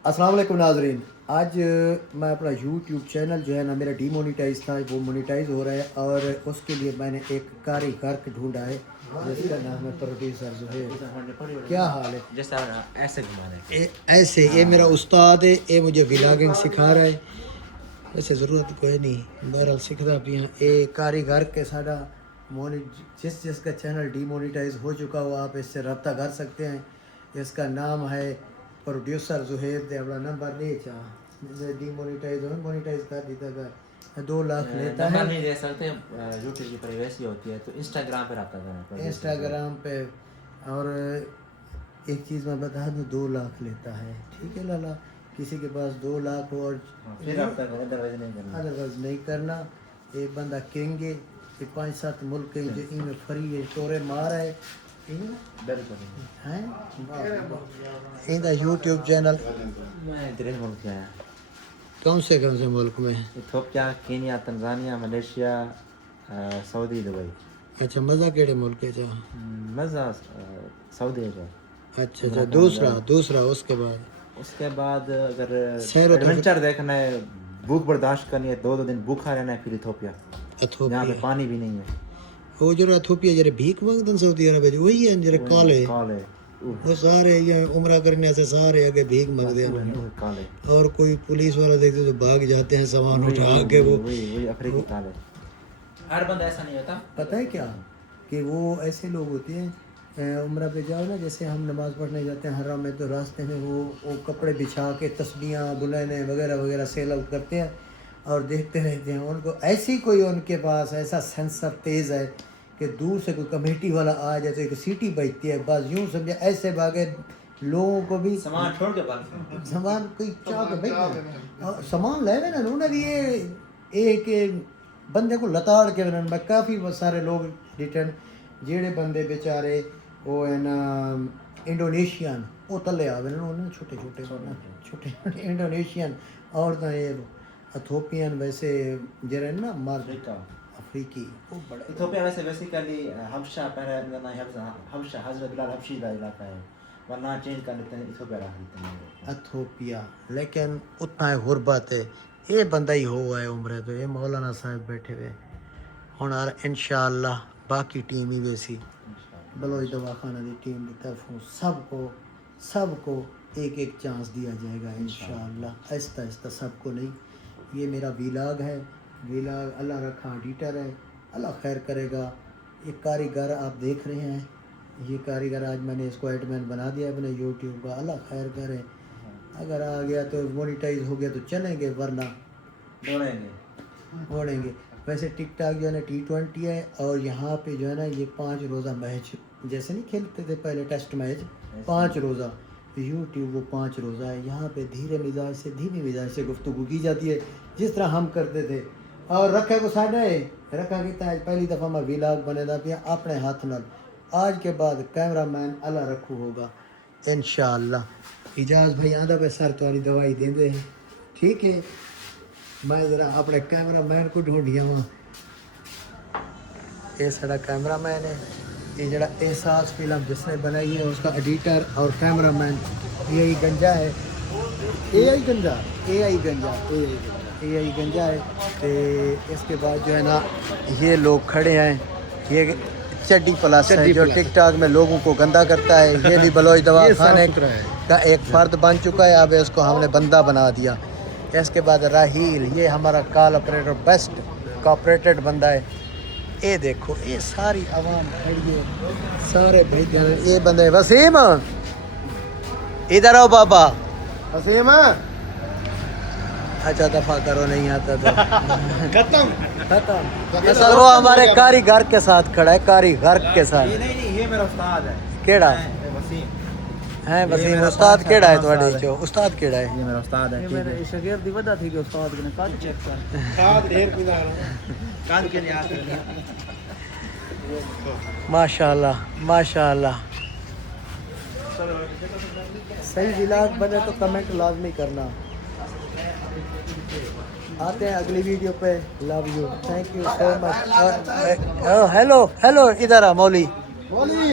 अस्सलाम वालेकुम नाजरीन। आज मैं अपना यूट्यूब चैनल जो है ना मेरा डीमोनेटाइज था, वो मोनेटाइज हो रहा है और उसके लिए मैंने एक कारीगर ढूंढा है जिसका नाम है प्रोड्यूसर जोहेब। क्या हाल है? जैसे ऐसे घुमा रहे ऐसे ये मेरा उस्ताद है, ये मुझे व्लॉगिंग सिखा रहा है। वैसे ज़रूरत कोई नहीं, बहरहाल सीखता भी हैं। ये कारीगर के सारा जिसका चैनल डीमोनेटाइज हो चुका हो आप इससे रब्ता कर सकते हैं। इसका नाम है प्रोड्यूसर जोहेब दे। अपना नंबर ले चाह डीमोनेटाइज हो मोनेटाइज कर देता है 2 लाख लेता है। नहीं दे सकते, यूट्यूब की प्राइवेसी होती है, तो इंस्टाग्राम पे रब्ता करें, इंस्टाग्राम पे। और एक चीज़ मैं बता दूँ, 2 लाख लेता है। ठीक है लाला, किसी के पास 2 लाख हो और फिर रब्ता करें, अदरवाइज नहीं करना। एक बंदा किंग है, 5-7 मुल्क है जो इनमें फ्री है, चोरे मार है हैं। इनका यूट्यूब चैनल मैं इधर मुल्क में कौन से मुल्क में? Ethiopia, Kenya, Tanzania, Malaysia, Saudi, Dubai. अच्छा, मज़ा केड़े मुल्क है? मज़ा सऊदी है। अच्छा अच्छा, दूसरा उसके बाद अगर एडवेंचर देखना है, भूख बर्दाश्त करनी है, 2 दिन भूखा रहना है, फिर इथियोपिया, यहाँ पे पानी भी नहीं है। वो जो इथियोपिया जरे भीख मांगते सऊदी अरब वही है जरे काले वो सारे ये उम्रा करने से सारे आगे भीख मांगते हैं और कोई पुलिस वाला देखते तो भाग जाते हैं सामान उठा के। वो वही अफ्रीकी काले। हर बंदा ऐसा नहीं होता। पता है क्या कि वो ऐसे लोग होते हैं, उम्रा पे जाओ ना, जैसे हम नमाज़ पढ़ने जाते हैं हरम में, तो रास्ते में वो कपड़े बिछा के तस्बीहां बुलैने वगैरह वगैरह सेल आउट करते हैं और देखते रहते हैं। उनको ऐसी कोई उनके पास ऐसा सेंसर तेज़ है कि दूर से कोई कमेटी वाला आ जाए तो एक सीटी बजती है, बस यूँ समझे ऐसे भागे लोगों को भी सामान छोड़ के भाग, सामान कोई चाह के भाई सामान ले ना उन्होंने भी ये एक बंदे को लताड़ के मैं काफ़ी सारे लोग रिटर्न जेड़े बंदे बेचारे वो है ना इंडोनेशियन वो तले आवे ना छोटे छोटे इंडोनेशियन और तो ये इथियोपियन वैसे जरे ना मर्द अफ्रीकी वो बड़ा इथियोपिया वैसे बेसिकली हबशा हबशा हजरत बिलाल हबशी का इलाका है, वरना चेंज कर लेते हैं इथियोपिया रख देते हैं इथियोपिया। लेकिन उतना है गुरबत है, ये बंदा ही हो है उम्र तो ये मौलाना साहब बैठे हुए हुन और इंशाअल्लाह बाकी टीम ही वैसी बलोच दवाखाना की टीम की तरफों सबको एक चांस दिया जाएगा इंशाअल्लाह, आहिस्ता आहिस्ता सबको नहीं। ये मेरा व्लॉग है, व्लॉग अल्लाह रखा एडिटर है, अल्लाह खैर करेगा। ये कारीगर आप देख रहे हैं, ये कारीगर आज मैंने इसको एडमिन बना दिया अपने यूट्यूब का, अल्लाह खैर करे। अगर आ गया तो मोनेटाइज हो गया तो चलेंगे, वरना दौड़ेंगे। वैसे टिकटॉक जो है ना T20 है और यहाँ पे जो है ना ये 5 रोज़ा मैच जैसे नहीं खेलते थे पहले टेस्ट मैच 5 रोज़ा, यूट्यूब वो 5 रोज़ा है। यहाँ पे धीमी मिजाज से गुफ्तगू की जाती है जिस तरह हम करते थे। और रखा को साढ़े रखा कितना पहली दफ़ा मैं व्लॉग बनेदा पिया अपने हाथ नाल। आज के बाद कैमरा मैन अल्लाह रखू होगा इंशाअल्लाह। इजाज़ भाई आंदा पे सर तुम्हारी दवाई देंदे हैं, ठीक है। मैं ज़रा अपने कैमरा मैन को ढूंढिया वहाँ, ये सारा कैमरा मैन है, ये जरा एहसास फिल्म जिसने बनाई है उसका एडिटर और कैमरा मैन यही गंजा है। AI गंजा है। तो इसके बाद जो है ना ये लोग खड़े हैं, ये चड्डी प्लस है जो टिकटॉक में लोगों को गंदा करता है। ये भी बलोच दवाखाने का एक फ़र्द बन चुका है, अब इसको हमने बंदा बना दिया। इसके बाद राहील, ये हमारा कॉल ऑपरेटर बेस्ट कोऑपरेटेड बंदा है। ये देखो ये सारी आवाम खड़ी है, सारे भेज ये बंदे। वसीम इधर आओ बाबा। वसीम अच्छा दफा करो, नहीं आता तो खत्म। असल वो हमारे कारीगर के साथ खड़ा है, कारीगर के साथ। नहीं ये मेरा उस्ताद है। केड़ा वसीम है? वसीम उस्ताद केड़ा है तुम्हारे जो उस्ताद केड़ा है? ये मेरा उस्ताद है। मेरे शागिर्द दी वदा थी कि उस्ताद ने काट चेक कर खाद ढेर पिला कान के नहीं आते। माशाल्लाह सही व्लॉग बने तो कमेंट लाजमी करना। आते हैं अगली वीडियो पे। Love you, thank you so much. Hello इधर आ मौली।